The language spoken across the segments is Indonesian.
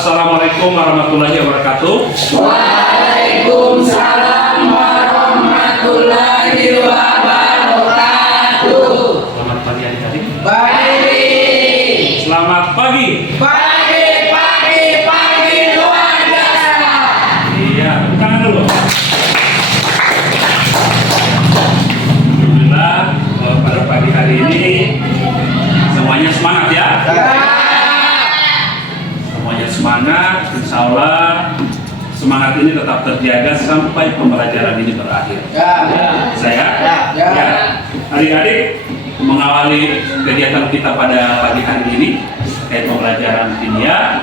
Assalamualaikum warahmatullahi wabarakatuh. Waalaikumsalam warahmatullahi wabarakatuh. Selamat pagi adik-adik. Pagi. Selamat pagi. Pagi luar biasa. Iya, tangan dulu. Alhamdulillah pada pagi hari ini semuanya semangat ya. Semuanya semangat, insya Allah semangat ini tetap terjaga sampai pembelajaran ini berakhir. Saya, adik-adik mengawali kegiatan kita pada pagi hari ini terkait pembelajaran kimia.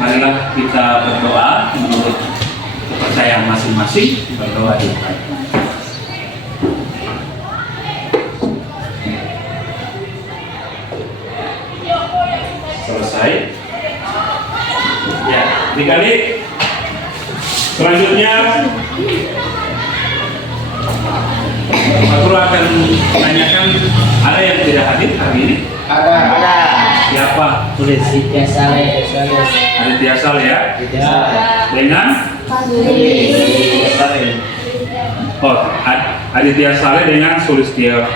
Marilah kita berdoa menurut kepercayaan masing-masing. Berdoa di depan. Selesai. Ya, adik-adik. Selanjutnya, Pak Guru akan menanyakan ada yang tidak hadir hari ini? Ada. Siapa? Tulis Aditya Saleh. Aditya Saleh ya? Dengan? Aditya Saleh dengan Sulistya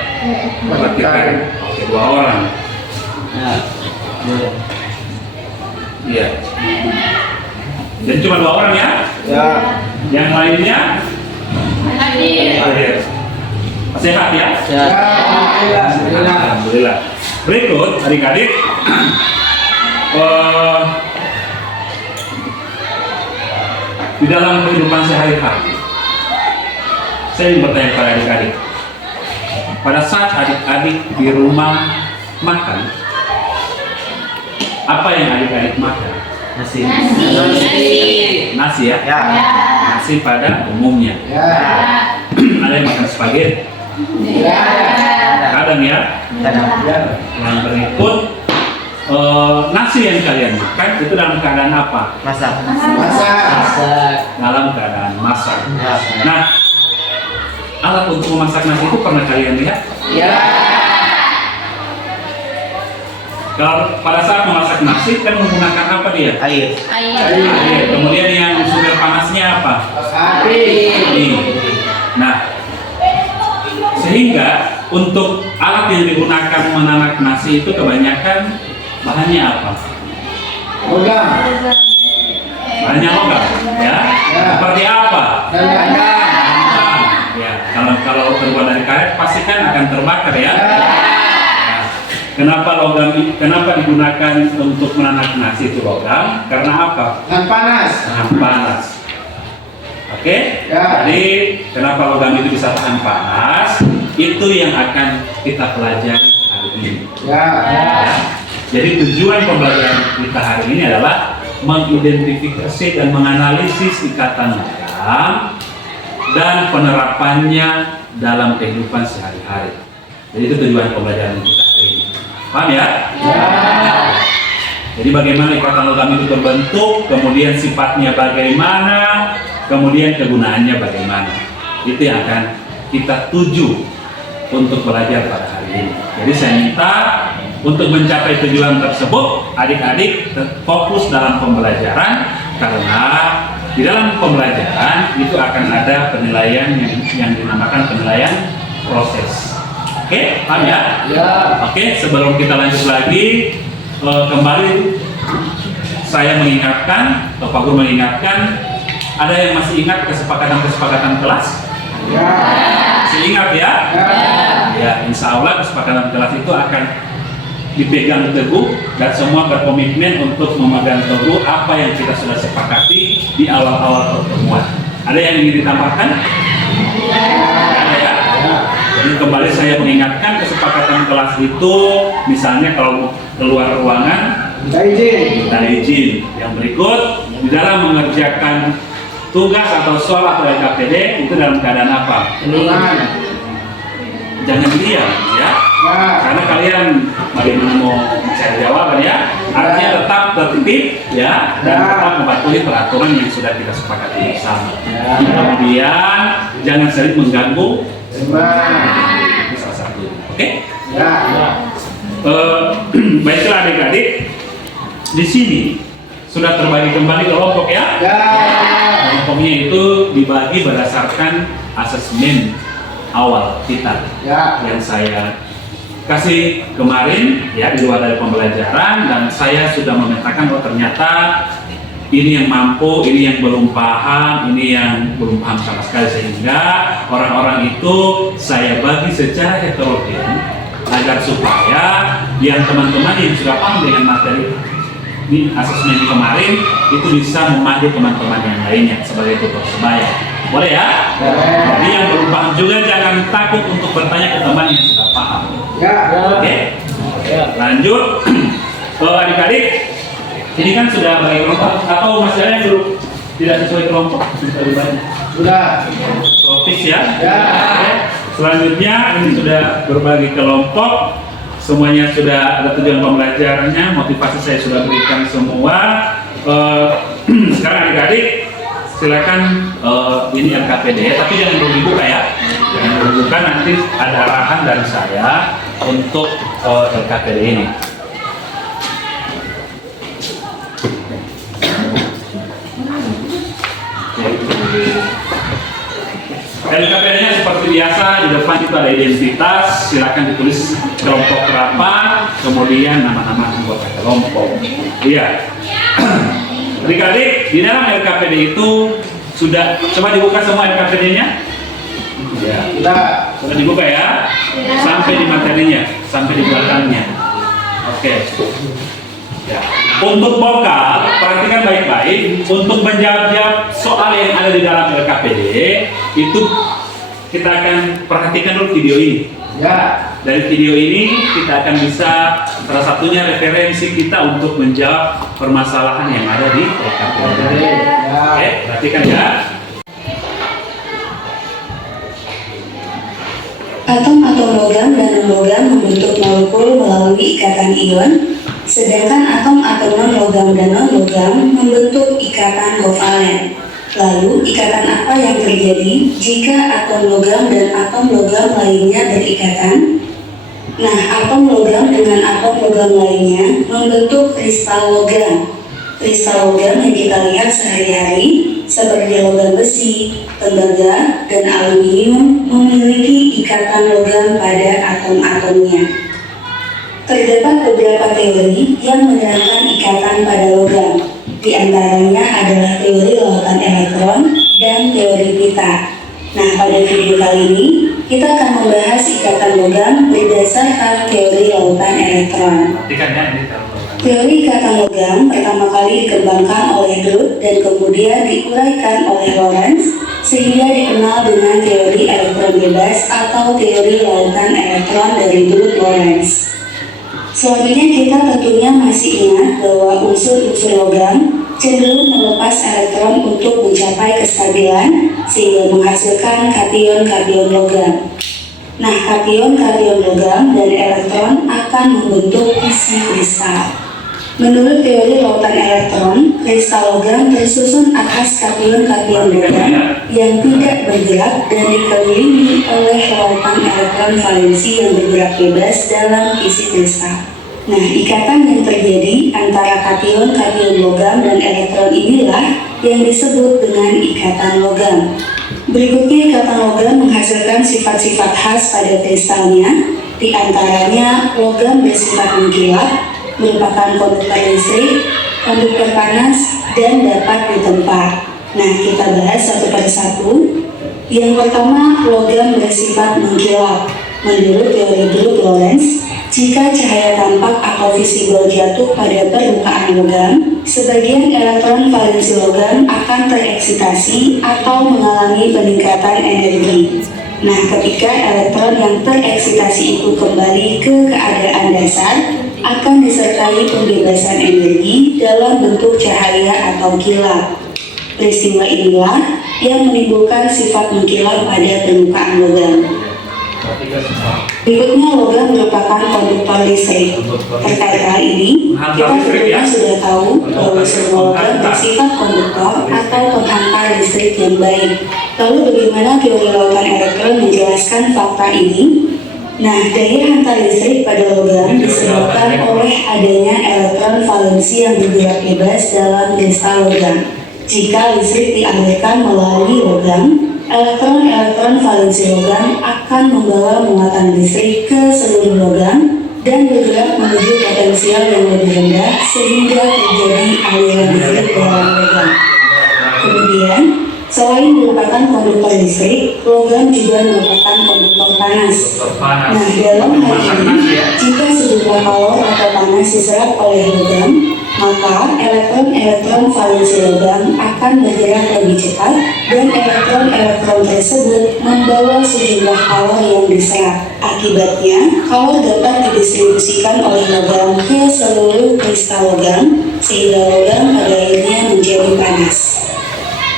Baktikari. Oke, 2 orang. Iya. Jadi cuma 2 orang ya? Yang lainnya? Hadir. Sehat ya? Alhamdulillah. Berikut adik-adik, di dalam kehidupan sehari-hari, saya ingin bertanya kepada adik-adik, pada saat adik-adik di rumah makan, apa yang adik-adik makan? Nasi ya? Nasi pada umumnya. Ada yang makan spaghetti? Kadang ya. Yang berikut, nasi yang kalian makan itu dalam keadaan apa? Masak. Dalam keadaan masak. Nah, alat untuk memasak nasi itu pernah kalian lihat? Kalau pada saat memasak nasi kan menggunakan apa dia? Air. Kemudian yang sumber panasnya apa? Api. Nah, sehingga untuk alat yang digunakan menanak nasi itu kebanyakan bahannya apa? Logam. Bahannya logam, ya? Seperti apa? Ya, kalau terbuat dari karet pasti kan akan terbakar ya. Kenapa digunakan untuk menanak nasi itu logam? Karena apa? Tahan panas. Oke? Jadi kenapa logam itu bisa tahan panas? Itu yang akan kita pelajari hari ini. Jadi tujuan pembelajaran kita hari ini adalah mengidentifikasi dan menganalisis ikatan logam dan penerapannya dalam kehidupan sehari-hari. Jadi itu tujuan pembelajaran kita hari ini. Paham ya? Jadi bagaimana ikatan logam itu terbentuk, kemudian sifatnya bagaimana, kemudian kegunaannya bagaimana. Itu yang akan kita tuju untuk belajar pada hari ini. Jadi saya minta untuk mencapai tujuan tersebut, adik-adik fokus dalam pembelajaran, karena di dalam pembelajaran itu akan ada penilaian yang dinamakan penilaian proses. Oke, paham ya? Oke, sebelum kita lanjut lagi, kembali saya mengingatkan, atau Pak Guru mengingatkan, ada yang masih ingat kesepakatan kelas? Masih ingat ya? Ya, insya Allah kesepakatan kelas itu akan dipegang teguh dan semua berkomitmen untuk memegang teguh apa yang kita sudah sepakati di awal-awal pertemuan. Ada yang ingin ditambahkan? Ada ya? Jadi kembali saya mengingatkan kesepakatan kelas itu, misalnya kalau keluar ruangan, minta izin. Yang berikut, di dalam mengerjakan tugas atau soal atau LKPD itu dalam keadaan apa? Jangan diam ya, karena kalian bagaimana mau mencari jawaban ya. Artinya tetap tertib ya, dan tetap mematuhi peraturan yang sudah kita sepakati bersama. Kemudian jangan sering mengganggu. Itu salah satu. Oke? Baiklah adik-adik, di sini sudah terbagi kembali kelompok ya. Ya. Kelompoknya itu dibagi berdasarkan asesmen awal kita yang saya kasih kemarin ya di luar dari pembelajaran, dan saya sudah memetakan oh ternyata ini yang mampu, ini yang belum paham, ini yang belum paham sama sekali, sehingga orang-orang itu saya bagi secara heterogen agar supaya yang teman-teman yang sudah paham dengan materi ini asesmen kemarin itu bisa memandu teman-teman yang lainnya sebagai tutor sebaya. Boleh ya? Jadi yang belum paham juga jangan takut untuk bertanya ke teman yang sudah paham. Ya. Oke? Lanjut. Adik-adik, ini kan sudah bagi kelompok atau masih ada yang belum tidak sesuai kelompok? Lebih banyak. Sudah. Topik ya? Ya. Oke. Selanjutnya ini sudah berbagi kelompok. Semuanya sudah ada tujuan pembelajarannya, motivasi saya sudah berikan semua. Sekarang adik-adik silakan ini LKPD, tapi jangan dulu dibuka ya. Jangan dulu dibuka, nanti ada arahan dari saya untuk LKPD ini. LKPD-nya seperti biasa, di depan itu ada identitas, silakan ditulis kelompok berapa, kemudian nama-nama anggota kelompok. Iya. Adik-adik, di dalam LKPD itu sudah, coba dibuka semua LKPD-nya. Ya. Sudah dibuka ya, sampai di materinya, sampai di belakangnya. Oke. Ya. Untuk vokal, perhatikan baik-baik. Untuk menjawab soal yang ada di dalam LKPD itu kita akan perhatikan dulu video ini. Ya. Dari video ini kita akan bisa salah satunya referensi kita untuk menjawab permasalahan yang ada di LKPD. Oke, perhatikan ya. Atom-atom logam dan non-logam membentuk molekul melalui ikatan ion, sedangkan atom-atom non-logam dan non-logam membentuk ikatan kovalen. Lalu, ikatan apa yang terjadi jika atom logam dan atom logam lainnya berikatan? Nah, atom logam dengan atom logam lainnya membentuk kristal logam. Kristal logam yang kita lihat sehari-hari seperti logam besi, tembaga, dan aluminium memiliki ikatan logam pada atom-atomnya. Terdapat beberapa teori yang menerangkan ikatan pada logam. Di antaranya adalah teori lautan elektron dan teori pita. Nah, pada video kali ini kita akan membahas ikatan logam berdasarkan teori lautan elektron. Perhatikan ya ini. Teori ikatan logam pertama kali dikembangkan oleh Drude dan kemudian diuraikan oleh Lorentz sehingga dikenal dengan teori elektron bebas atau teori lautan elektron dari Drude-Lorentz. Selanjutnya kita tentunya masih ingat bahwa unsur-unsur logam cenderung melepas elektron untuk mencapai kestabilan sehingga menghasilkan kation-kation logam. Nah, kation-kation logam dan elektron akan membentuk isi kristal. Menurut teori lautan elektron, kristal logam tersusun atas kation-kation logam yang tidak bergerak dan dikelilingi oleh lautan elektron valensi yang bergerak bebas dalam isi kristal. Nah, ikatan yang terjadi antara kation-kation logam dan elektron inilah yang disebut dengan ikatan logam. Berikutnya, ikatan logam menghasilkan sifat-sifat khas pada kristalnya, di antaranya logam bersifat mengkilap, merupakan konduktor listrik, konduktor panas, dan dapat ditempa. Nah, kita bahas satu persatu. Yang pertama, logam bersifat mengkilap. Menurut teori Drude-Lorentz, jika cahaya tampak atau visible jatuh pada permukaan logam, sebagian elektron valensi logam akan tereksitasi atau mengalami peningkatan energi. Nah, ketika elektron yang tereksitasi itu kembali ke keadaan dasar, akan disertai pembebasan energi dalam bentuk cahaya atau kilat. Peristiwa inilah yang menimbulkan sifat mengkilap pada permukaan logam. Berikutnya, logam merupakan konduktor listrik. Terkait hal ini, kita tentunya sudah tahu bahwa semua logam bersifat konduktor atau penghantar listrik yang baik. Lalu bagaimana teori lautan elektron menjelaskan fakta ini? Nah, daya hantar listrik pada logam disebabkan oleh adanya elektron valensi yang bergerak bebas dalam kristal logam. Jika listrik dialirkan melalui logam, elektron-elektron valensi logam akan membawa muatan listrik ke seluruh logam dan bergerak menuju potensial yang lebih rendah sehingga terjadi aliran listrik dalam logam. Kemudian, selain merupakan konduktor listrik, logam juga merupakan konduktor panas. Nah, dalam hal ini, jika sejumlah kalor atau panas diserap oleh logam, maka elektron-elektron valensi logam akan bergerak lebih cepat dan elektron-elektron tersebut membawa sejumlah kalor yang diserap. Akibatnya, kalor dapat didistribusikan oleh logam ke seluruh kristal logam sehingga logam pada akhirnya menjadi panas.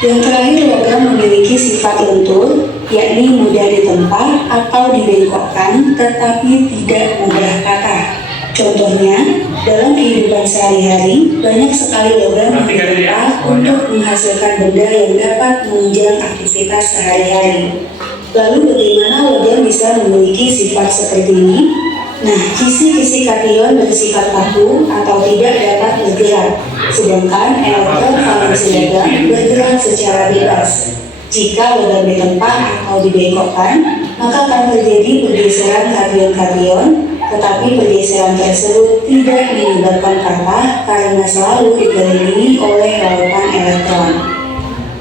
Yang terakhir, logam memiliki sifat lentur, yakni mudah ditempa atau dibengkokkan, tetapi tidak mudah patah. Contohnya, dalam kehidupan sehari-hari, banyak sekali logam yang ditempa untuk menghasilkan benda yang dapat menunjang aktivitas sehari-hari. Lalu bagaimana logam bisa memiliki sifat seperti ini? Nah, kisi-kisi kation bersifat kaku atau tidak dapat bergerak, sedangkan elektron valensi logam bergerak secara bebas. Jika logam ditempa atau dibengkokkan, maka akan terjadi pergeseran kation-kation, tetapi pergeseran tersebut tidak menyebabkan patah karena selalu dikelilingi oleh lautan elektron.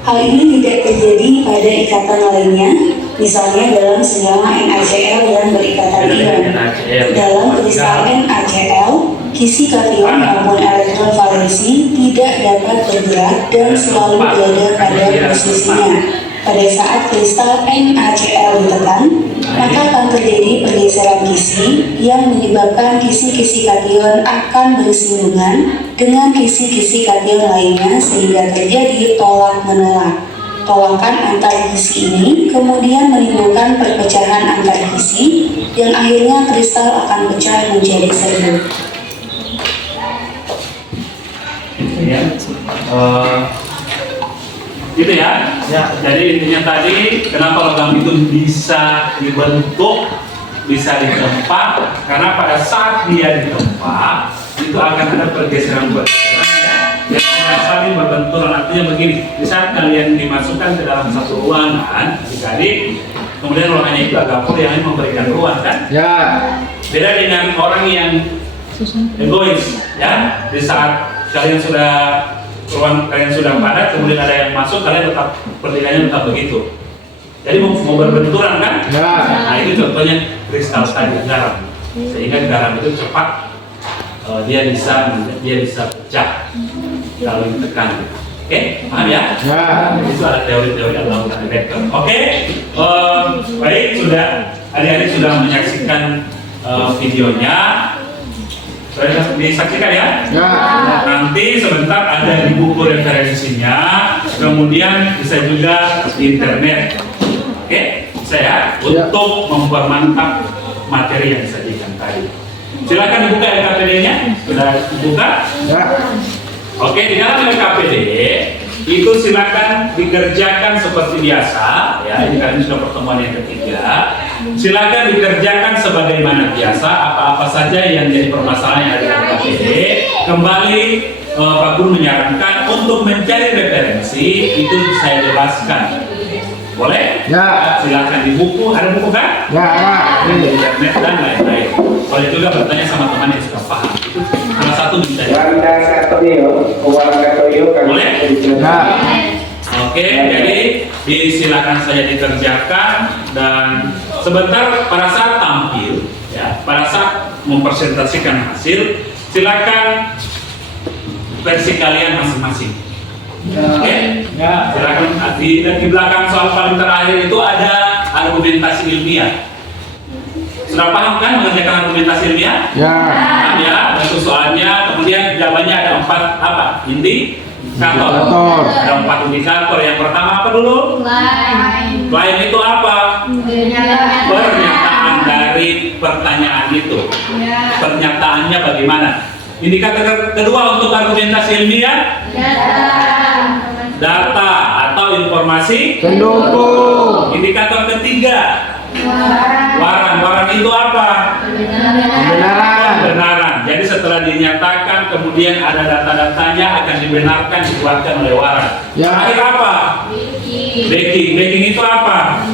Hal ini tidak terjadi pada ikatan lainnya, misalnya dalam senyawa NaCl yang berikatan ion. Dalam kristal NaCl, kisi kation maupun elektron valensi tidak dapat bergerak dan selalu berada pada posisinya. Pada saat kristal NaCl ditekan, maka akan terjadi pergeseran kisi yang menyebabkan kisi-kisi kation akan bersinggungan dengan kisi-kisi kation lainnya sehingga terjadi tolak-menolak. Tolakan antar kisi ini kemudian menimbulkan perpecahan antar kisi yang akhirnya kristal akan pecah menjadi serbuk. Gitu ya. Jadi intinya tadi kenapa logam itu bisa dibentuk, bisa ditempa, karena pada saat dia ditempa itu akan ada pergeseran yang saling berbenturan. Artinya begini, di saat kalian dimasukkan ke dalam satu ruangan adik-adik, kemudian ruangannya itu agak full yang memberikan ruang kan? Ya. Beda dengan orang yang egois ya. Di saat kalian sudah ruang kalian sudah padat, kemudian ada yang masuk, kalian tetap pertikaiannya tetap begitu. Jadi mau berbenturan kan? Ya. Nah itu contohnya kristal tadi garam, sehingga garam itu cepat dia bisa pecah kalau ditekan. Oke, paham ya? Ya. Itu ada teori-teori lautan elektron. Oke, baik, sudah adik-adik sudah menyaksikan videonya. Sudah disaksikan ya? Ya. Nanti sebentar ada di buku referensinya, kemudian bisa juga di internet. Oke, saya untuk mempermantap materi yang disajikan tadi. Silakan dibuka LKPD-nya. Sudah dibuka? Ya. Oke, di dalam LKPD itu silakan dikerjakan seperti biasa ya. Ini karena sudah pertemuan yang ketiga. Silakan dikerjakan sebagaimana biasa, apa-apa saja yang jadi permasalahan yang ada di LKPD. Kembali Pak Guru menyarankan untuk mencari referensi itu saya jelaskan. Boleh? Ya. Silakan di buku, ada buku kan? Ya. Di internet dan lain-lain. Boleh juga bertanya sama teman yang sudah paham. Itu salah satu bisa. Boleh? Ya. Oke, jadi silakan saja dikerjakan dan sebentar pada saat tampil, ya, pada saat mempresentasikan hasil, silakan versi kalian masing-masing. Oke, ya, silakan di belakang soal paling terakhir itu ada argumentasi ilmiah. Sudah paham kan mengerjakan argumentasi ilmiah? Ya. Paham ya, itu soalnya, kemudian jawabannya ada 4 apa? Indikator. Ada 4 indikator. Yang pertama apa dulu? Klaim itu apa? Pernyataan dari pertanyaan itu. Pernyataannya bagaimana? Indikator kedua untuk argumentasi ilmiah? Data atau informasi Pendukung. Indikator ketiga Waran. Waran itu apa? Kebenaran. Jadi setelah dinyatakan, kemudian ada data-datanya akan dibenarkan, dikuatkan oleh waran. Ya. Terakhir apa? Backing. Backing itu apa?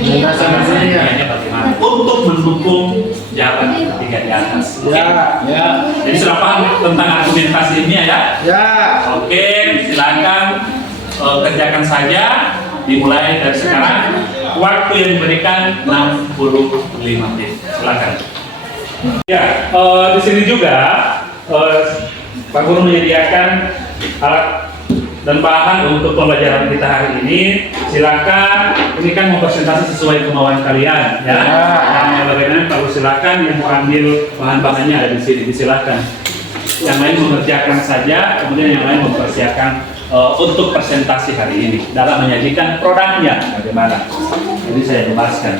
Dasar-dasarnya bagaimana untuk mendukung jawaban ketiga di atas. Oke? Ya. Jadi sudah paham tentang argumentasi ini ya? Ya. Oke, silakan kerjakan saja. Dimulai dari sekarang. Waktu yang diberikan 65 menit. Silakan. Ya, di sini juga Pak Guru menyediakan alat dan bahan untuk pembelajaran kita hari ini. Silakan, ini kan mau presentasi sesuai kemauan kalian, ya. Yang bagaimana Pak Guru silakan, yang mau ambil bahan-bahannya ada di sini, silakan. Yang lain mengerjakan saja, kemudian yang lain mempersiapkan untuk presentasi hari ini dalam menyajikan produknya bagaimana. Jadi saya bebaskan.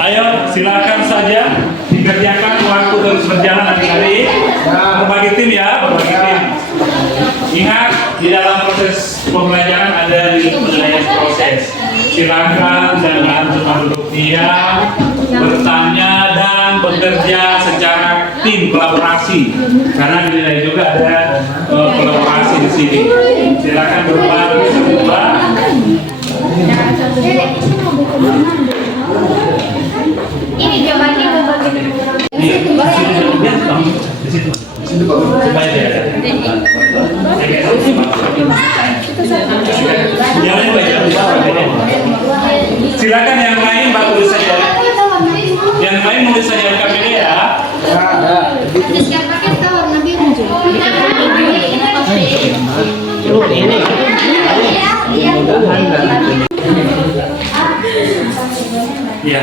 Ayo silakan saja dikerjakan, waktu terus berjalan adik-adik. Berbagi tim ya, berbagi tim. Ingat, di dalam proses pembelajaran ada penilaian proses. Silakan jangan cuma duduk diam, bertanya dan bekerja secara tim, kolaborasi. Karena dinilai juga ada kolaborasi di sini. Silakan berbagi semua. Ini jawabannya silakan yang lain tulis saja. Yang lain nulis saja KPD ya. Siapa kita warna biru Iya.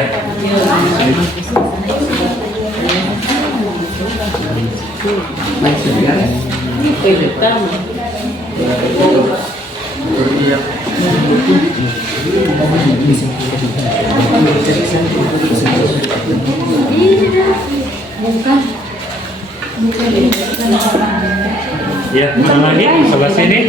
Ya, mana lagi? Sebelah sini.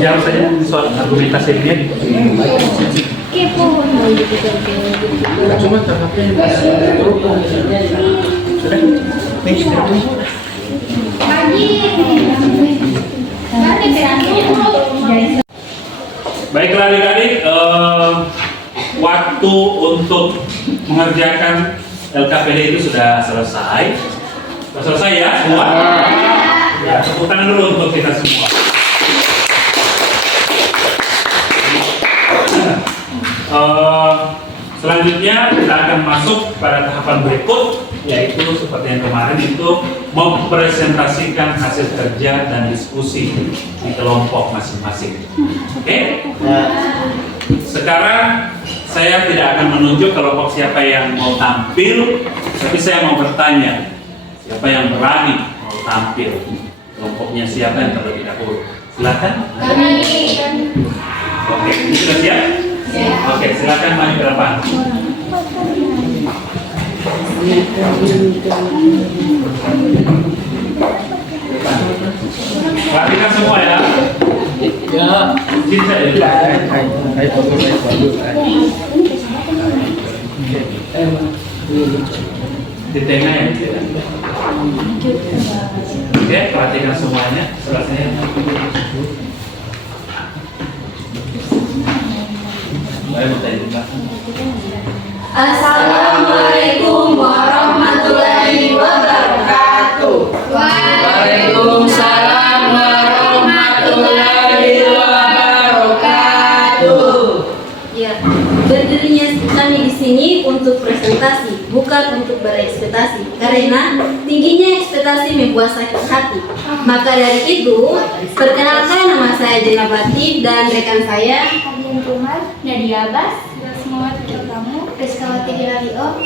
Jawab saja soal argumentasinya. Baiklah adik-adik, waktu untuk mengerjakan LKPD itu sudah selesai. Sudah selesai ya semua? Ya, tepuk tangan dulu untuk kita semua. Selanjutnya kita akan masuk pada tahapan berikut, yaitu seperti yang kemarin itu mempresentasikan hasil kerja dan diskusi di kelompok masing-masing. Oke? Sekarang saya tidak akan menunjuk kelompok siapa yang mau tampil, tapi saya mau bertanya, siapa yang berani mau tampil? Kelompoknya siapa yang terlebih dahulu? Silakan. Oke, ini sudah siap? Oke, silakan maju ke depan. Perhatikan semua ya. Ya, cinta ya. Di tengah ya. Oke, perhatikan semuanya. Selesai. Assalamualaikum warahmatullahi Waalaikumsalam warahmatullahi wabarakatuh. Ya, berdirinya kami di sini untuk presentasi, bukan untuk berekspektasi. Karena tingginya ekspektasi membuat sakit hati. Maka dari itu, perkenalkan nama saya Jenabati dan rekan saya Adian Kumar, Nadia Abbas, Semangat kamu, Rizkawati Hilario.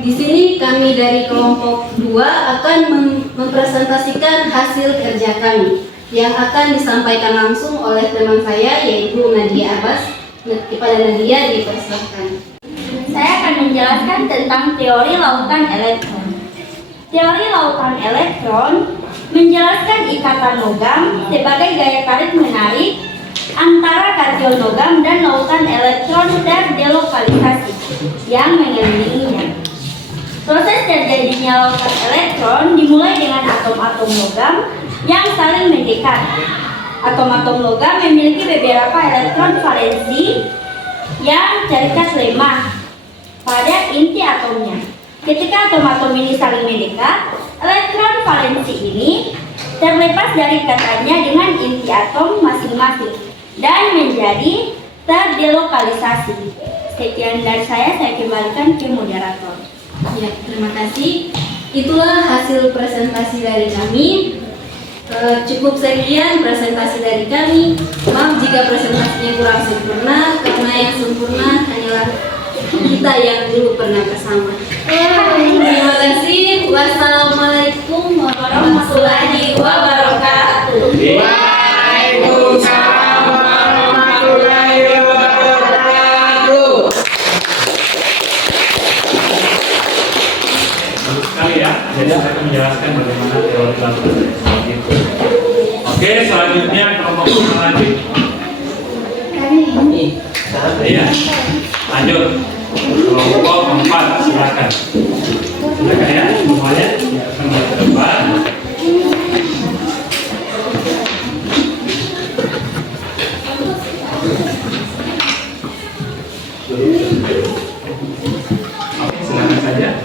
Di sini kami dari kelompok 2 akan mempresentasikan hasil kerja kami yang akan disampaikan langsung oleh teman saya yaitu Nadia Abbas. Kepada Nadia dipersilakan. Saya akan menjelaskan tentang teori lautan elektron. Teori lautan elektron menjelaskan ikatan logam sebagai gaya tarik menarik antara kation logam dan lautan elektron terdelokalisasi yang mengelilinginya. Proses terjadinya lautan elektron dimulai dengan atom-atom logam yang saling mendekat. Atom-atom logam memiliki beberapa elektron valensi yang terikat lemah pada inti atomnya. Ketika atom-atom ini saling mendekat, elektron valensi ini terlepas dari ikatannya dengan inti atom masing-masing dan menjadi terdelokalisasi. Sekian dari saya kembalikan ke moderator. Ya, terima kasih. Itulah hasil presentasi dari kami. Cukup sekian presentasi dari kami. Maaf jika presentasinya kurang sempurna, karena yang sempurna hanyalah kita yang dulu pernah bersama. Terima kasih. Wassalamualaikum warahmatullahi wabarakatuh. Waalaikumsalam warahmatullahi wabarakatuh. Bagus sekali ya. Jadi saya akan menjelaskan bagaimana teori lautan elektron itu. Oke, selanjutnya kelompok lanjut. Iya, lanjut. Kelompok 4, silakan. Silakan ya, semuanya. Ya, akan ke depan. Oke, silakan saja.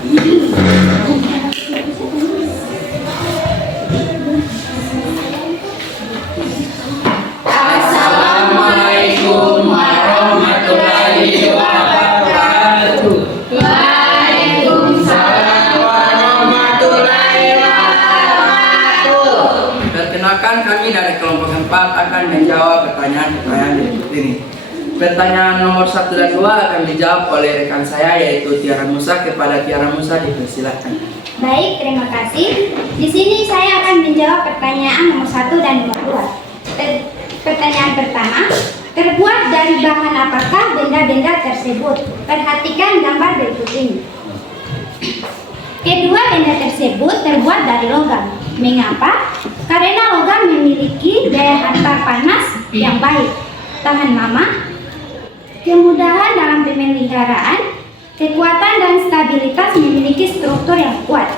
Assalamualaikum warahmatullahi wabarakatuh. Waalaikumsalam warahmatullahi wabarakatuh. Perkenalkan, kami dari kelompok 4 akan menjawab pertanyaan-pertanyaan berikut ini. Pertanyaan nomor 1 dan 2 akan dijawab oleh rekan saya yaitu Tiara Musa. Kepada Tiara Musa dipersilakan. Baik, terima kasih. Di sini saya akan menjawab pertanyaan nomor 1 dan nomor 2. Pertanyaan pertama, terbuat dari bahan apakah benda-benda tersebut? Perhatikan gambar berikut ini. Kedua benda tersebut terbuat dari logam. Mengapa? Karena logam memiliki daya hantar panas yang baik, tahan lama, kemudahan dalam pemeliharaan, kekuatan dan stabilitas, memiliki struktur yang kuat.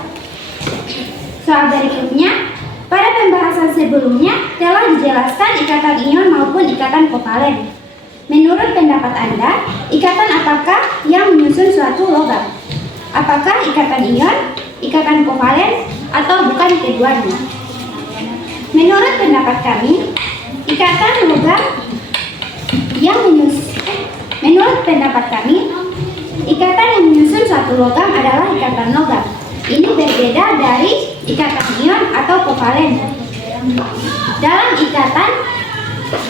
Soal berikutnya, pada pembahasan sebelumnya telah dijelaskan ikatan ion maupun ikatan kovalen. Menurut pendapat Anda, ikatan apakah yang menyusun suatu logam? Apakah ikatan ion, ikatan kovalen, atau bukan keduanya? Menurut pendapat kami, ikatan logam yang menurut pendapat kami, ikatan yang menyusun suatu logam adalah ikatan logam. Ini berbeda dari ikatan ion atau kovalen. Dalam ikatan,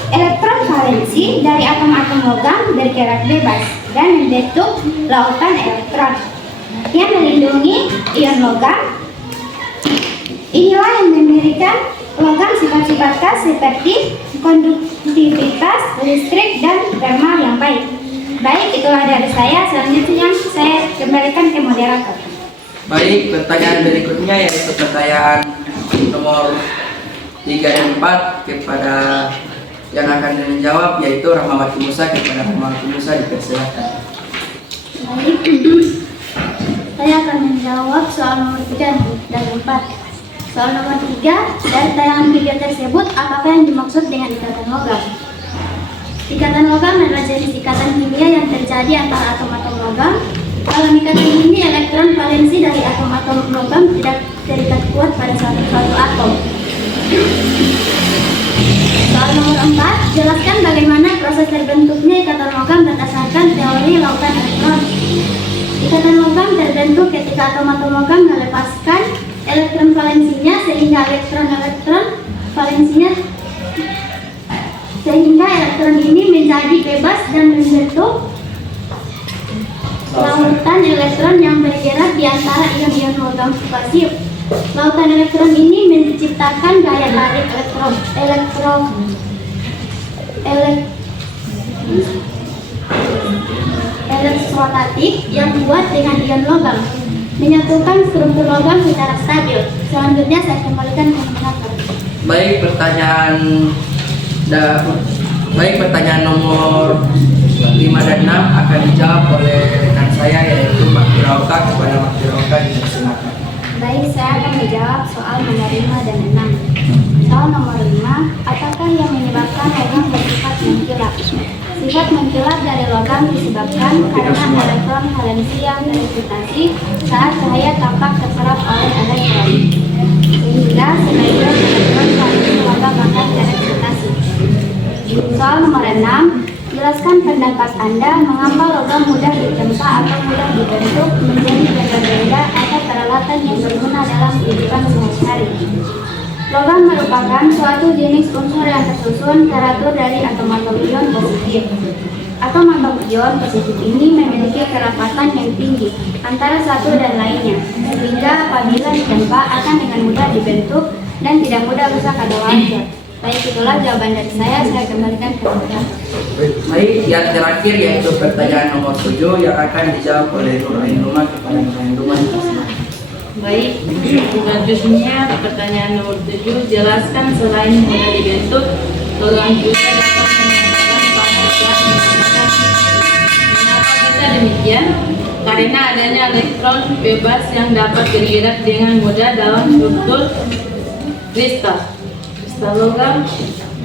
elektron valensi dari atom-atom logam bergerak bebas dan membentuk lautan elektron yang melindungi ion logam. Inilah yang memberikan logam sifat-sifat khas seperti konduktivitas, listrik, dan thermal yang baik. Baik, itulah dari saya. Selanjutnya saya kembalikan ke moderator. Baik, pertanyaan berikutnya yaitu pertanyaan nomor 3 dan 4 kepada yang akan menjawab yaitu Rahmawati Musa. Kepada Rahmawati Musa dipersilakan. Baik, saya akan menjawab soal nomor 3 dan 4. Soal nomor 3, dari tayangan video tersebut, apakah yang dimaksud dengan ikatan logam? Ikatan logam adalah jenis ikatan kimia yang terjadi antara atom-atom logam Dalam ikatan ini, elektron valensi dari atom-atom logam tidak terikat kuat pada suatu atom. Soal nomor 4, jelaskan bagaimana proses terbentuknya ikatan logam berdasarkan teori lautan elektron. Ikatan logam terbentuk ketika atom-atom logam melepaskan elektron valensinya sehingga elektron ini menjadi bebas dan membentuk lautan elektron yang bergerak di antara ion-ion logam spasium. Lautan elektron ini menciptakan gaya tarik elektrostatik yang kuat dengan ion logam, menyatukan struktur logam secara stabil. Selanjutnya saya kembalikan ke moderator. Baik, pertanyaan nomor 5 dan 6 akan dijawab oleh rekan saya, yaitu Mak Firauka. Kepada Mak Firauka dipersilakan. Baik, saya akan menjawab soal nomor 5 dan 6. Soal nomor 5, apakah yang menyebabkan logam bersifat mengkilap? Sifat mengkilap dari logam disebabkan karena elektron valensi yang terekspitasi saat cahaya tampak terserap oleh elektron, sehingga sebagian elektron valensi logam akan terekspitasi. Soal nomor 6, jelaskan pendapat Anda mengapa logam mudah ditempa atau mudah dibentuk menjadi benda-benda atau peralatan yang berguna dalam kehidupan sehari-hari. Logam merupakan suatu jenis unsur yang tersusun teratur dari atom-atom ion positif. Atom-atom ion positif ini memiliki kerapatan yang tinggi antara satu dan lainnya, sehingga apabila ditempa akan dengan mudah dibentuk dan tidak mudah rusak kadaluarsa. Baik, itulah jawaban dari saya kembalikan ke moderator. Baik, yang terakhir yaitu pertanyaan nomor 7 yang akan dijawab oleh Nur Ainuma. Kepada Nur Ainuma dipersilakan. Baik, selanjutnya pertanyaan nomor 7, jelaskan selain mudah dibentuk, logam juga dapat menghasilkan panas gas. Mengapa bisa demikian? Karena adanya elektron bebas yang dapat bergerak dengan mudah dalam struktur kristal logam.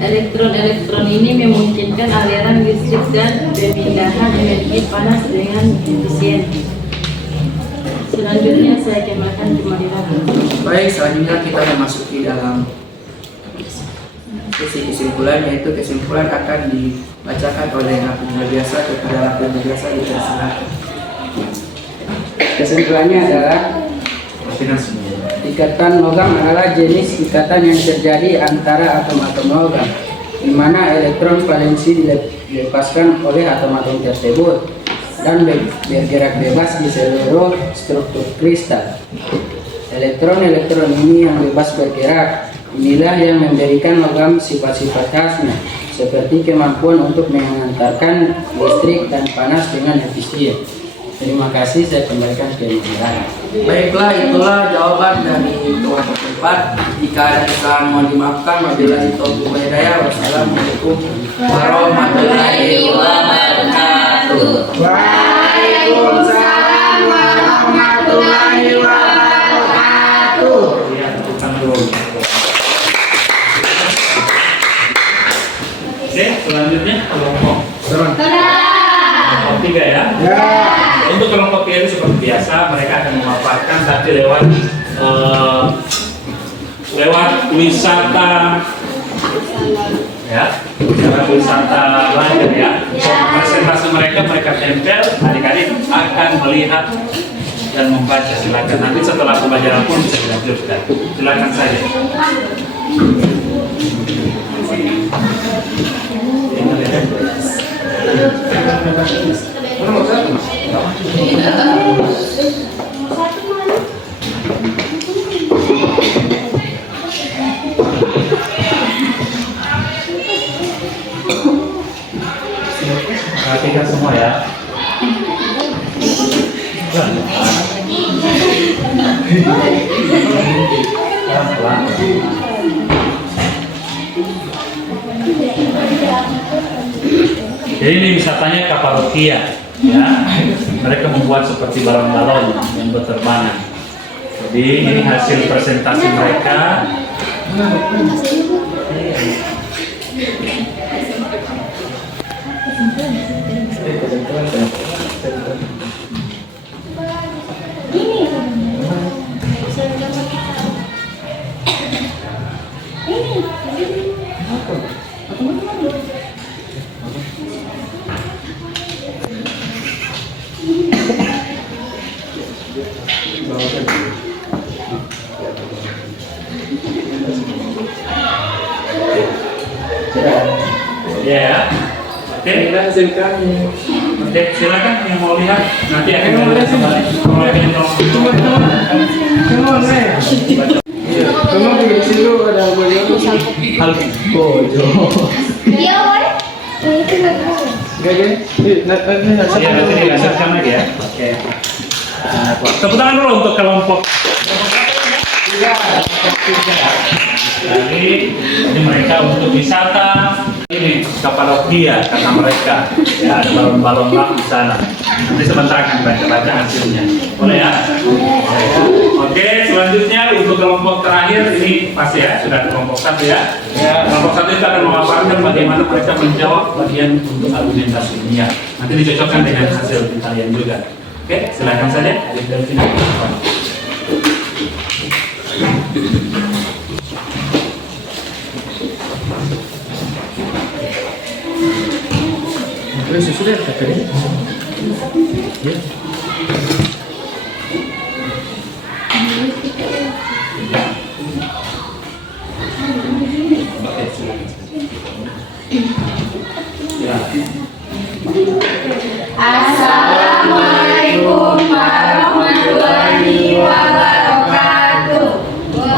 Elektron-elektron ini memungkinkan aliran listrik dan pemindahan energi panas dengan efisien. Selanjutnya saya kembalikan ke moderator. Baik, selanjutnya kita memasuki dalam sesi kesimpulan, yaitu kesimpulan akan dibacakan oleh narasumber biasa. Kepada narasumber biasa dipersilakan. Kesimpulannya adalah ikatan logam adalah jenis ikatan yang terjadi antara atom-atom logam, di mana elektron valensi dilepaskan oleh atom-atom tersebut dan bergerak bebas di seluruh struktur kristal. Elektron-elektron ini yang bebas bergerak, inilah yang memberikan logam sifat-sifat khasnya, seperti kemampuan untuk mengantarkan listrik dan panas dengan efisien. Terima kasih, saya kembalikan ke moderator. Baiklah, itulah jawaban dari tuan tempat. Jika ada kesalahan mohon dimaafkan. Wabillahi taufiq wal hidayah. Wassalamualaikum warahmatullahi wabarakatuh. Waalaikumsalam warahmatullahi wabarakatuh. Oke, selanjutnya kelompok kelompok 3 ya. Untuk kelompok 3 itu seperti biasa, mereka akan memaparkan tapi lewat wisata ya, wisata belajar ya. Presentasi mereka tempel, adik-adik akan melihat dan membaca. Silakan, nanti setelah pembelajaran pun bisa dilanjutkan. Silakan saja. Perhatikan semua ya. Pelan-pelan. Jadi ini wisatanya Kapadokia ya. Mereka membuat seperti balon-balon yang berterbangan. Jadi ini hasil presentasi mereka. Ya. Oke. hasil kami. Oke, silakan yang mau lihat. Nanti akan kita kembali. Kamu di situ ada bojo. Bojo. Iya, woy. Itu Gak Ya, nanti dilaksanakan lagi ya. Oke. Tepuk tangan dulu untuk kelompok. Lagi, ini mereka untuk wisata. Ini Kapadokia kata mereka. Ya, ada balon-balon lap di sana. Nanti sebentar akan baca hasilnya. Boleh ya? Oke, selanjutnya untuk kelompok terakhir ini pasti ya sudah kelompok 1 ya. Kelompok 1 itu akan memaparkan bagaimana mereka menjawab bagian untuk argumentasi ilmiah. Nanti dicocokkan dengan hasil kalian juga. Oke, silakan saja. Adik dari sini. Sudah tadi. Assalamualaikum warahmatullahi wabarakatuh.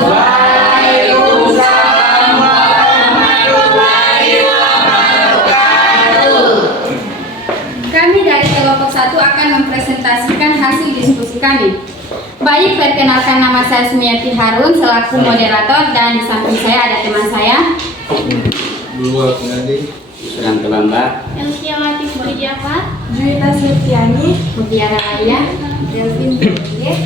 Waalaikumsalam warahmatullahi wabarakatuh. Kami dari kelompok 1 akan mempresentasikan hasil diskusi kami. Baik, perkenalkan nama saya Sumiati Harun selaku moderator dan di samping saya ada teman saya. Dua pengadil. Suranto Bamba, Elsia Latif Jafar, Juwita Septiani, Mutiara Raya, Delvin Rodriguez.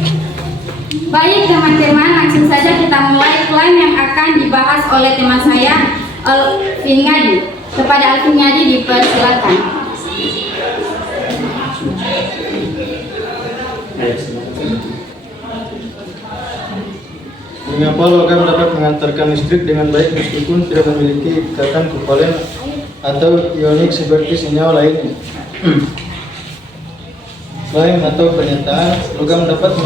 Baik teman-teman, langsung saja kita mulai klaim yang akan dibahas oleh teman saya Alvin Ngadi. Kepada Alvin Ngadi dipersilakan. Mengapa logam dapat mengantarkan listrik dengan baik meskipun tidak memiliki ikatan kovalen atau ionik seperti senyawa lainnya? Klaim atau pernyataan logam dapat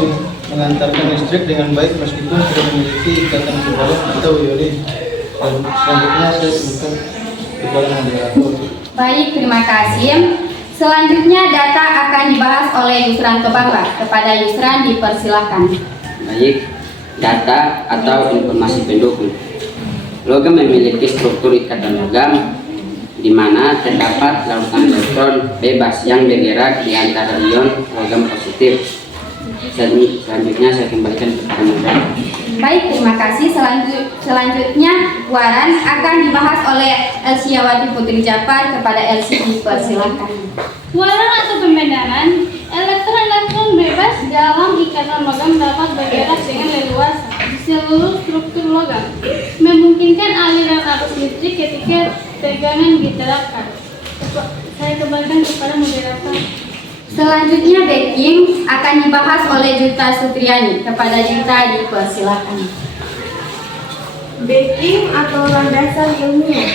mengantarkan listrik dengan baik meskipun tidak memiliki ikatan kovalen atau ionik. Selanjutnya saya sebutkan kepada moderator. Baik, terima kasih. Selanjutnya data akan dibahas oleh Yusranto Bamba. Kepada Yusran dipersilakan. Baik, data atau informasi pendukung. Logam memiliki struktur ikatan logam di mana terdapat lautan elektron bebas yang bergerak di antara ion logam positif. Selanjutnya saya kembalikan kepada moderator. Baik, terima kasih. Selanjutnya waran akan dibahas oleh Elsiawati Putri Jafar. Kepada Elsi dipersilakan. Waran atau pembedaran, elektron-elektron bebas dalam ikatan logam dapat bergerak dengan leluasa di seluruh struktur logam, memungkinkan aliran arus listrik ketika tegangan diterapkan. Saya kembalikan kepada moderator. Selanjutnya backing akan dibahas oleh Juta Sutriani. Kepada Juta dipersilakan. Backing atau landasan ilmiah.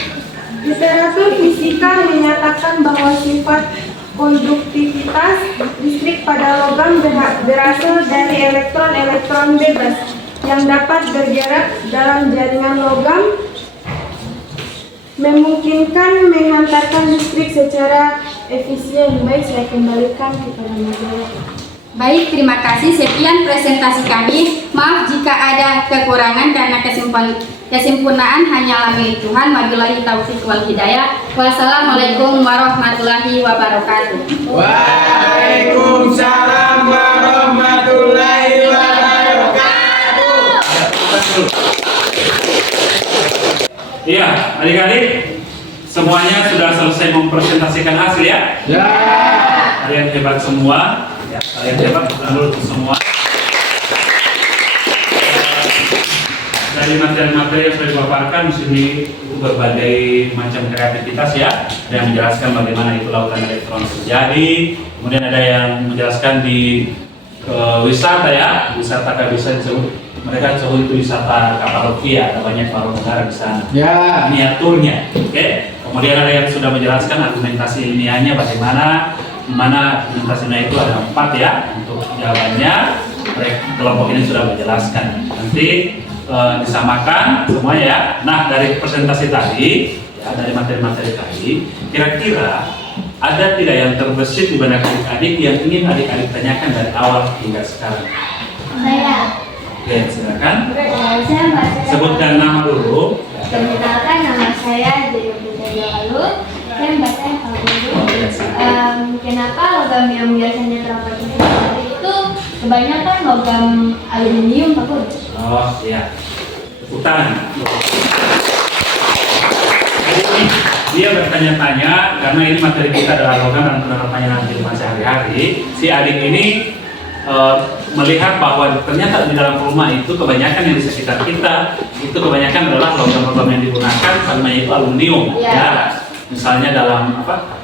Literatur fisika menyatakan bahwa sifat konduktivitas listrik pada logam berasal dari elektron-elektron bebas yang dapat bergerak dalam jaringan logam, memungkinkan menghantarkan listrik secara efisien. Baik, saya kembalikan kepada moderator. Baik, terima kasih. Sekian presentasi kami. Maaf jika ada kekurangan karena kesempurnaan hanyalah milik Tuhan. Wabillahi taufiq wal hidayah. Wassalamualaikum warahmatullahi wabarakatuh. Waalaikumsalam warahmatullahi wabarakatuh. Iya, adik-adik, semuanya sudah selesai mempresentasikan hasil ya? Ya. Kalian hebat semua. Ya, kalian hebat, menurut semua. Dari materi-materi yang sudah dipaparkan di sini itu berbagai macam kreativitas ya. Ada yang menjelaskan bagaimana itu lautan elektron terjadi. Kemudian ada yang menjelaskan di wisata ya, wisata bisa disebut. Mereka disebut itu wisata Kapadokia, ada banyak warung negara di sana. Ya. Miniaturnya, oke. Kemudian ada yang sudah menjelaskan argumentasi ilmiahnya bagaimana, di mana argumentasinya itu ada 4 ya untuk jawabannya. kelompok ini sudah menjelaskan. Nanti disamakan semua ya. Nah, dari presentasi tadi, ya, dari materi-materi tadi, kira-kira ada tidak yang terbesit di benak adik-adik yang ingin adik-adik tanyakan dari awal hingga sekarang? Saya. Oke, silakan. Saya Mbak Sarah. Sebutkan nama dulu. Perkenalkan, nama saya Jadi Budaja Lalu. Saya Mbak Sarah dulu. Kenapa logam yang biasanya terdapat di sini itu kebanyakan logam aluminium, Pak Guru? Oh iya, tepuk tangan. Jadi dia bertanya-tanya karena ini materi kita adalah logam dan penerapannya nanti di sehari-hari. Si adik ini melihat bahwa ternyata di dalam rumah itu kebanyakan yang di sekitar kita itu kebanyakan adalah logam-logam yang digunakan, namanya itu aluminium. Ya, misalnya dalam apa?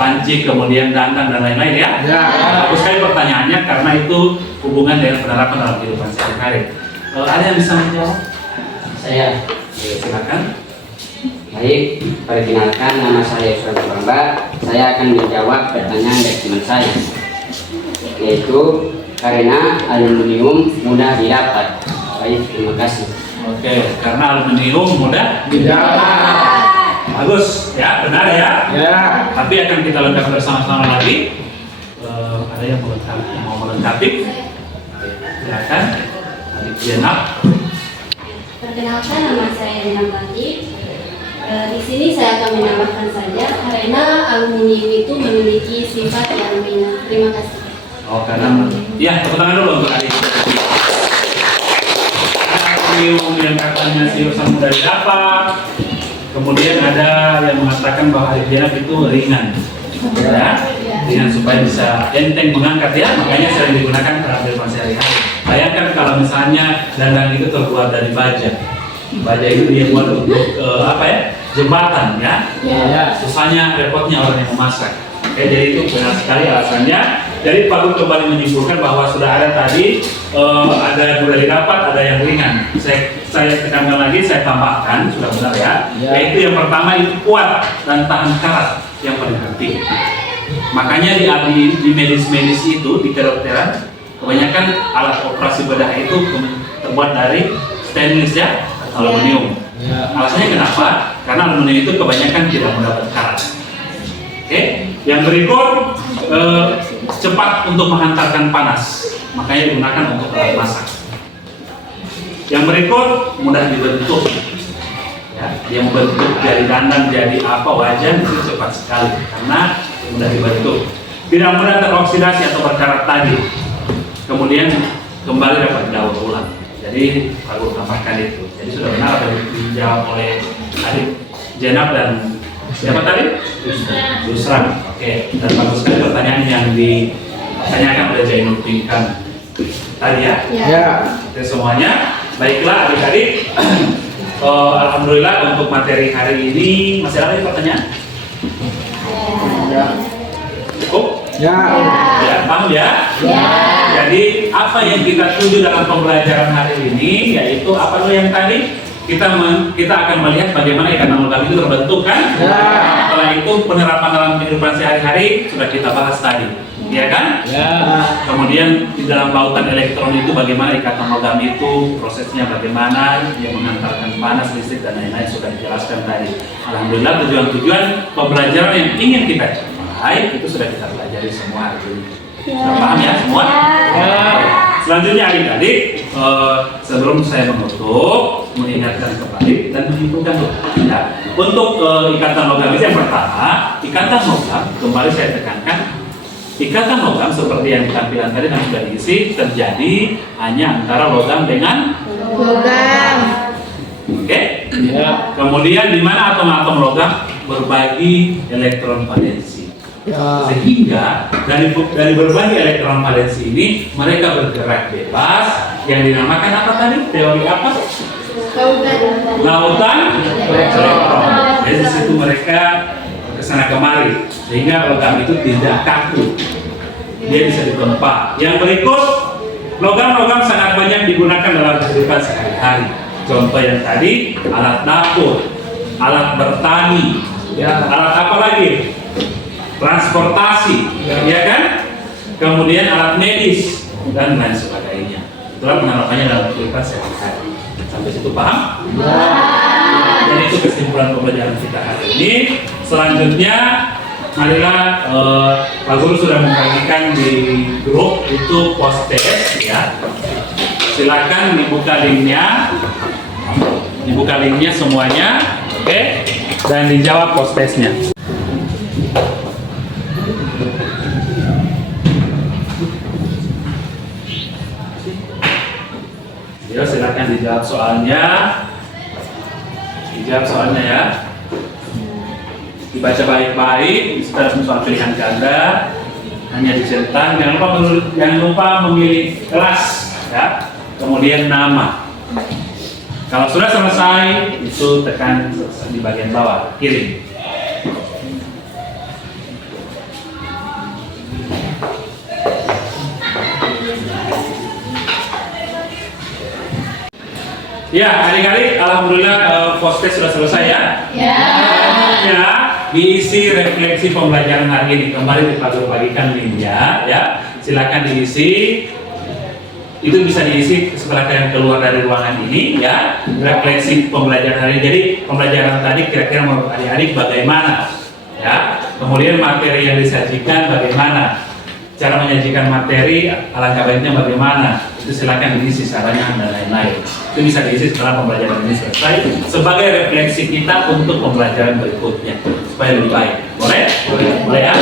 Panci, kemudian dandang dan lain-lain ya. Bagus sekali pertanyaannya karena itu hubungan dengan penerapan dalam kehidupan sehari-hari. Ada yang bisa menjawab? Saya. Silakan. Baik, perkenalkan nama saya Yusuf Bamba. Saya akan menjawab pertanyaan dari teman saya, yaitu karena aluminium mudah didapat. Baik, terima kasih. Oke, karena aluminium mudah didapat. Bagus, ya benar ya. Ya. Tapi akan kita lengkapi bersama-sama lagi. Ada yang mau melengkapi? Silakan. Adik Jenab. Perkenalkan, nama saya Jenab Latif. Di sini saya akan menambahkan saja karena aluminium itu memiliki sifat yang dominan. Terima kasih. Oh, karena ya, tepuk tangan dulu untuk adik. Aluminium yang katanya siusan mudah didapat. Kemudian ada yang mengatakan bahwa adik Jenab itu ringan, ya, ringan supaya bisa enteng mengangkat ya, makanya sering digunakan dalam kehidupan sehari-hari. Bayangkan kalau misalnya dandang itu terbuat dari baja, baja itu dia buat untuk apa ya, jembatan ya, susahnya repotnya orang yang memasak. Oke, jadi itu benar sekali alasannya. Jadi Pak Guru kembali menyimpulkan bahwa sudah ada tadi ada yang mudah didapat, ada yang ringan. Saya tekankan lagi, saya tambahkan, sudah benar ya. Yaitu yang pertama itu kuat dan tahan karat, yang paling penting. Makanya di medis-medis itu, di kedokteran, kebanyakan alat operasi bedah itu terbuat dari stainless ya, aluminium. Alasannya kenapa? Karena aluminium itu kebanyakan tidak mendapat karat. Oke, yang berikut cepat untuk menghantarkan panas, makanya digunakan untuk alat masak. Yang berikut mudah dibentuk, ya, dia membentuk dari dandang jadi apa wajan itu cepat sekali karena mudah dibentuk. Tidak mudah teroksidasi atau berkarat tadi, kemudian kembali dapat daur ulang. Jadi Pak Guru tambahkan itu. Jadi sudah benar apa yang dijawab oleh adik Jenab dan siapa tadi? Yusran. Oke, dan bagus sekali pertanyaan yang ditanyakan oleh Jainul Pinkan tadi ya. Oke semuanya. Baiklah adik-adik. Alhamdulillah untuk materi hari ini masih ada pertanyaan? Cukup? Ya, paham ya? Jadi apa yang kita tuju dalam pembelajaran hari ini yaitu apa dulu yang tadi? Kita akan melihat bagaimana ikatan logam itu terbentuk kan? Setelah itu penerapan dalam kehidupan sehari-hari sudah kita bahas tadi, ya kan? Kemudian di dalam lautan elektron itu bagaimana ikatan logam itu prosesnya bagaimana, dia mengantarkan panas, listrik dan lain-lain sudah dijelaskan tadi. Alhamdulillah tujuan-tujuan pembelajaran yang ingin kita capai itu sudah kita pelajari semua hari ini. Sudah paham ya semua? Selanjutnya adik-adik, sebelum saya menutup, mengingatkan kembali dan menyimpulkan ya. Untuk ikatan logam itu yang pertama, ikatan logam kembali saya tekankan, ikatan logam seperti yang tampilan tadi dan sudah diisi terjadi hanya antara logam dengan logam. Oke? Kemudian di mana atom-atom logam berbagi elektron valensi. Sehingga dari berbagai elektron valensi ini mereka bergerak bebas yang dinamakan apa tadi? Teori apa? Lautan elektron. Jadi di situ mereka kesana kemari sehingga logam itu tidak kaku, dia bisa ditempa. Yang berikut, logam-logam sangat banyak digunakan dalam kehidupan sehari-hari. Contoh yang tadi, alat dapur, alat bertani, alat apa lagi? Transportasi, ya kan? Kemudian alat medis, dan lain sebagainya. Itulah penerapannya dalam kehidupan sehari-hari. Sampai situ paham? Jadi itu kesimpulan pembelajaran kita hari ini. Selanjutnya, marilah Pak Guru sudah membagikan di grup itu post test ya. Silakan dibuka linknya semuanya, oke? Dan dijawab post testnya. Ya, silakan dijawab soalnya. Dijawab soalnya ya. Dibaca baik-baik, setelah soal pilihan ganda hanya dicetak. Jangan lupa memilih kelas ya. Kemudian nama. Kalau sudah selesai, itu tekan di bagian bawah, kirim. Ya, adik-adik, alhamdulillah post test sudah selesai ya. Ya, diisi refleksi pembelajaran hari ini. Kembali Pak Guru bagikan linknya ya. Silakan diisi. Itu bisa diisi setelah kalian keluar dari ruangan ini ya. Refleksi pembelajaran hari ini. Jadi pembelajaran tadi kira-kira menurut adik-adik bagaimana ya. Kemudian materi yang disajikan bagaimana, cara menyajikan materi, alangkah baiknya bagaimana, itu silakan diisi sarannya dan lain-lain. Itu bisa diisi setelah pembelajaran ini selesai sebagai refleksi kita untuk pembelajaran berikutnya supaya lebih baik. Boleh? Boleh ya?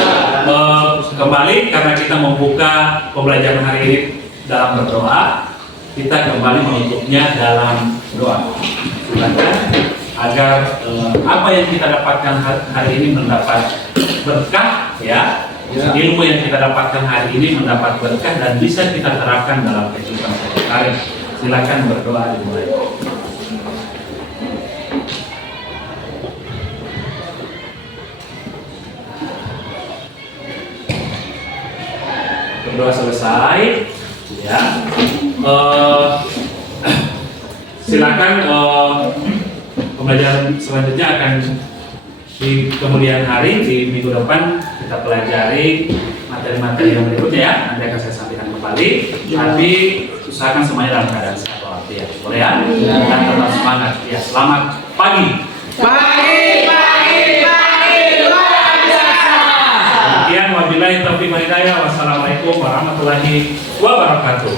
Kembali karena kita membuka pembelajaran hari ini dalam berdoa, kita kembali menutupnya dalam doa. Silakan agar apa yang kita dapatkan hari ini mendapat berkah ya. Ilmu yang kita dapatkan hari ini mendapat berkah dan bisa kita terapkan dalam kehidupan sehari-hari. Silakan berdoa dimulai. Berdoa selesai, ya. Silakan pembelajaran selanjutnya akan di kemudian hari, di minggu depan kita pelajari materi-materi yang berikutnya ya. Nanti akan saya sampaikan kembali. Tapi usahakan semuanya dalam keadaan sehat walafiat. Boleh ya? Dan tetap semangat. Ya, selamat pagi. Luar biasa. Sekian wabillahi taufiq wal hidayah. Wassalamualaikum warahmatullahi wabarakatuh.